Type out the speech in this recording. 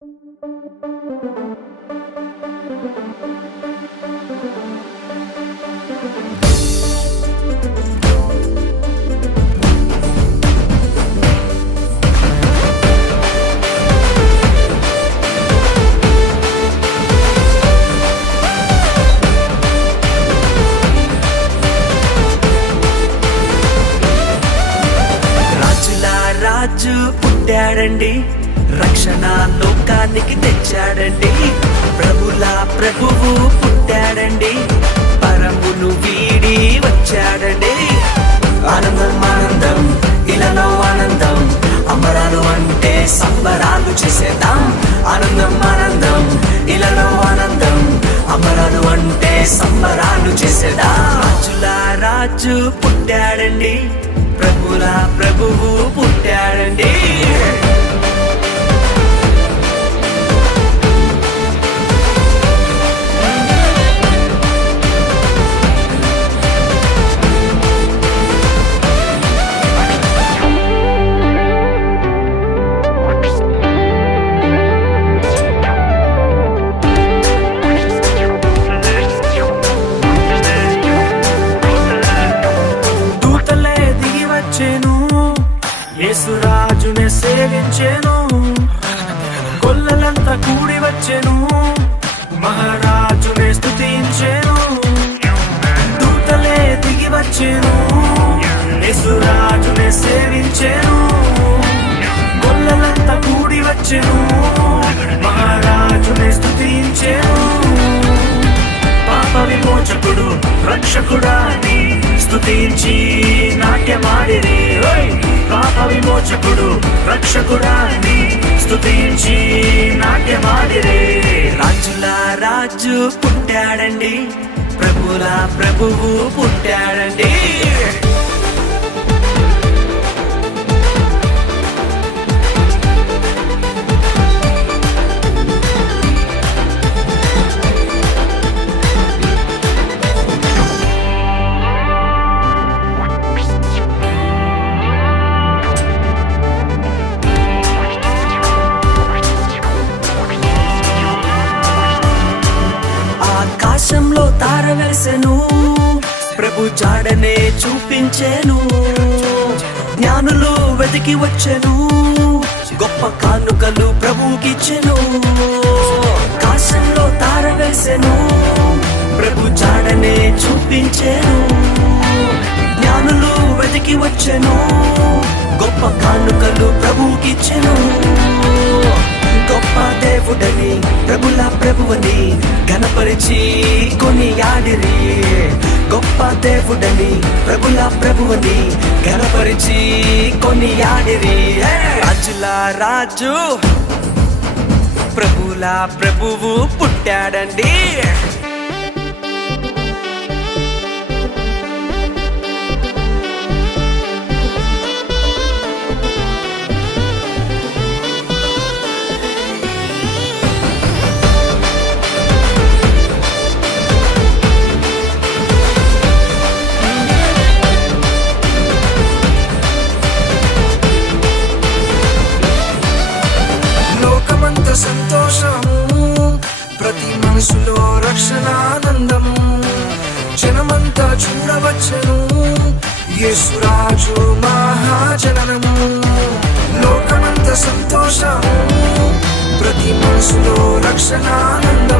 రాజు పుట్టాడండి, రక్షణ లోకానికి తెచ్చాడండి. ప్రభుల ప్రభువు పుట్టాడండి, పరమును వీడి వచ్చాడండి. ఆనందం ఆనందం ఇలాలో ఆనందం, అమరాలు అంటే సంబరాలు చేసేద్దాం. ఆనందం ఆనందం ఇలాలో ఆనందం, అమరాలు అంటే సంబరాలు చేసేద్దాం. రాజుల రాజు పుట్టాడండి, ప్రభుల ప్రభువు పుట్టాడండి. యేసురాజునే సేవించెను, కొల్లలంతా కూడి వచ్చెను, మహారాజునే స్తుతించెను. దూతలే దిగి వచ్చెను, యేసురాజునే సేవించెను, కొల్లలంతా కూడి వచ్చెను, మహారాజునే స్తుతించెను. పాప విమోచకుడు రక్షకుడాని స్తుతించి నాట్యమాడిరి. పాప విమోచకుడు రక్షకుడాని స్తుతించి నాట్యమాడిరి. రాజుల రాజు పుట్టాడండి, ప్రభుల ప్రభువు పుట్టాడండి. ఆకాశంలో తార వెలిసెను, ప్రభు జాడనే చూపించెను. జ్ఞానులు వెతికి వచ్చెను, గొప్ప కానుకలు ప్రభుకిచ్చెను. ఆకాశంలో తార వెలిసెను, ప్రభు జాడనే చూపించెను. జ్ఞానులు వెతికి వచ్చెను, గొప్ప కానుకలు ప్రభుకిచ్చెను. గొప్ప దేవుడని ప్రభుల ప్రభువని ఘనపరిచి కొనియాడిరి. గొప్ప దేవుడని ప్రభుల ప్రభువని ఘనపరిచి కొనియాడిరి. రాజుల రాజు ప్రభుల ప్రభువు పుట్టాడండి. సంతోషము ప్రతి మనసులో రక్షణానందము, జనమంతా చూడవచ్చును యేసురాజు మహాజననము. లోకమంత సంతోషము ప్రతి మనసులో రక్షణానందము,